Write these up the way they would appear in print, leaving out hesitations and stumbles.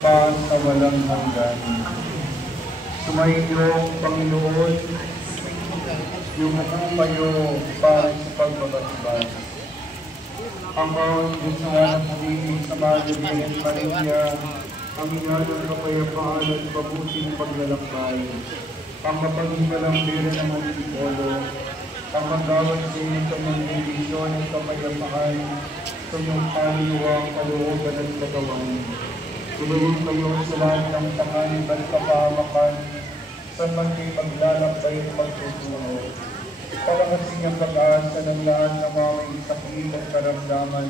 pa sa walang hanggan. Sumainyo, Panginoon, yumuko kayo para sa pagbabasbas. Ang mga Diyos ng pag-ibig sa Virgin Maria, ang inalong kapayapaan at mabuting paglalakbay, ang mapaghimalang bira ng Antipolo, ang magawad sa inyo sa mga bendisyon at kapayapaan sa iyong kaliwang kalooban at katawan. Tulungan kayo sa lahat ng tanganin at kapahamakan sa maging maglalakbay at pagtutuno. Palakasin ang pag-aasa ng lahat ng mga may sakit at karamdaman.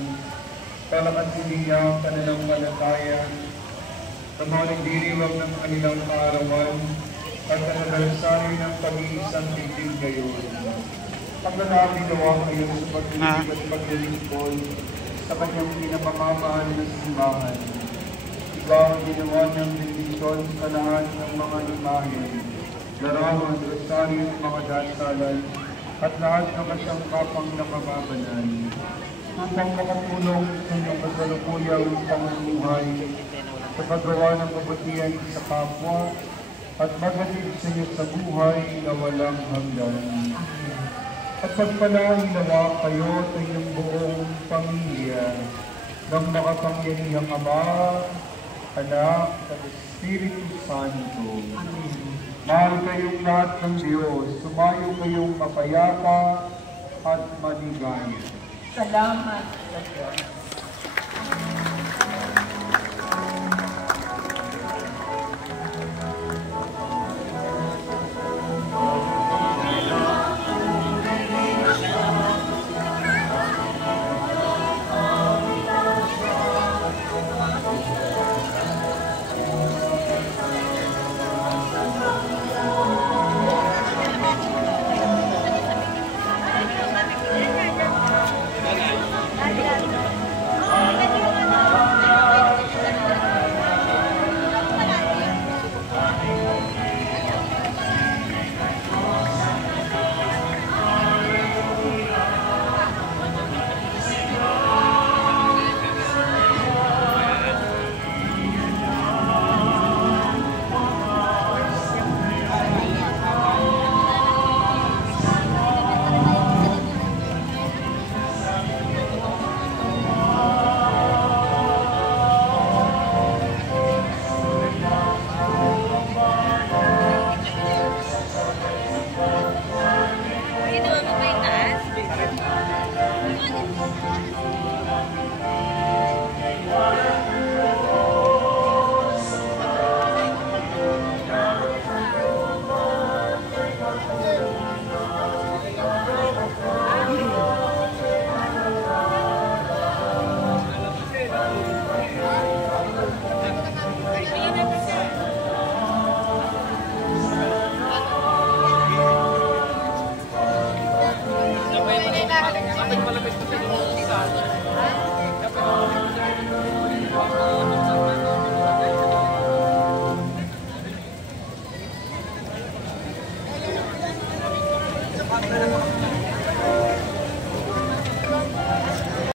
Palakasin niya ang kanilang malataya sa mga nagdiriwag ng kanilang kaarawan at kanadalasari ng pag-iisang tigil gayon. Paglalaki nawa kayo sa pag-ibig at paglilingkod sa kanyang pinapamamahal na simbahan. Ikaw ang ginawa ng bendisyon sa lahat ng mga imahen, larawan, rosaryo at mga dasalan, at lahat ng kasangkapang nakababanan, upang makatulong sa iyong kasalukuyang pamumuhay sa paggawa ng kabutihan sa kapwa at magatid sa iyo sa buhay na walang hanggan. At pagpalain nawa kayo sa iyong buong pamilya ng makapangyarihang Ama, Anak, at Espiritu Santo. Mahal kayong lahat ng Diyos, sumayo kayong mapayapa at maligaya. Salamat sa Diyos.